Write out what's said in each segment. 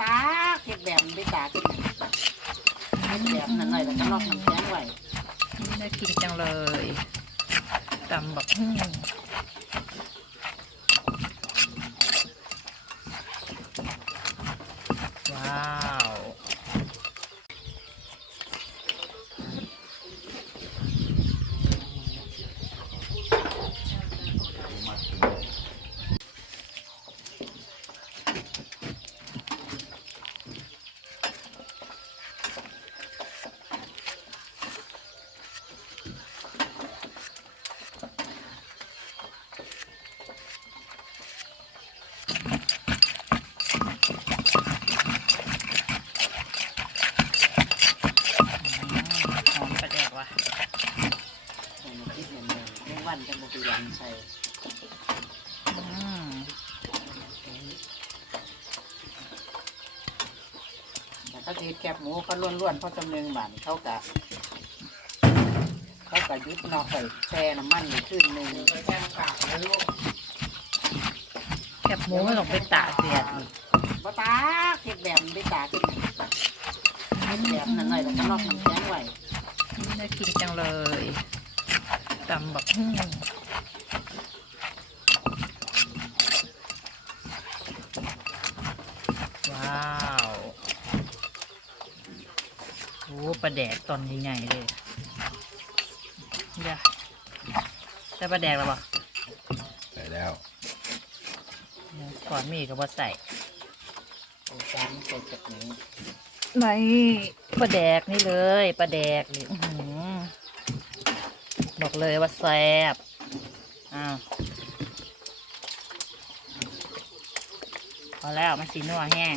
ตาเก็บแบบไม่ตากินเฮ็ดแบบนั้นหน่อยแล้วก็นอกน้ำแข็งไว้น่ากินจังเลยตำบักหุ่งว้าว หอมประเดกว่ะ ใส่น้ำพริกเนี่ยเนี่ยแมงวันจั งใส่แต่เขาสิเฮ็ดแคบหมูเขาล้วนๆเพราะจำเนืองบานเขากะเขากะยุดนอกใส่แช่น้ำมันอยู่ขึ้นหนึ่งแคบหมูไม่ต้องไปตากแดดอีกบ่ตาเก็บแบบไม่ตากินเฮ็ดแบบนั้นหน่อยแล้วก็นอกน้ำแข็งไว้น่ากินจังเลยตำแบักหุ่งว้าวโอ้ ปลาแดกตอนใหญ่ๆเลยเดี๋ยวได้ปลาแดกแล้วปะใส่แล้วก่อนมีก็บ่ใส่เอาจานใส่จากนี้ไม่ปลาแดกนี่เลยปลาแดกนี่อื้อหือบอกเลยว่าแซ่บอ้าวพอแล้วมันสีนัวแห้ง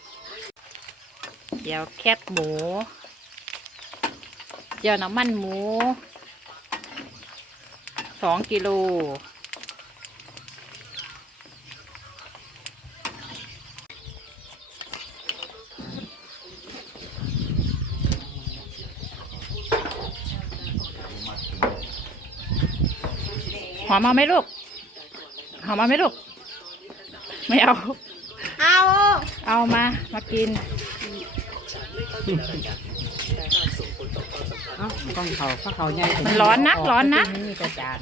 วแคบหมู เจียวน้ำมันหมูสองกิโลหอมมาไหมลูก หอมมาไหมลูก ไม่เอา เอา เอามา มากิน เอ้าต้องเขาเพราะเขาใหญ่มันร้อนนะร้อนนะมีแต่จาน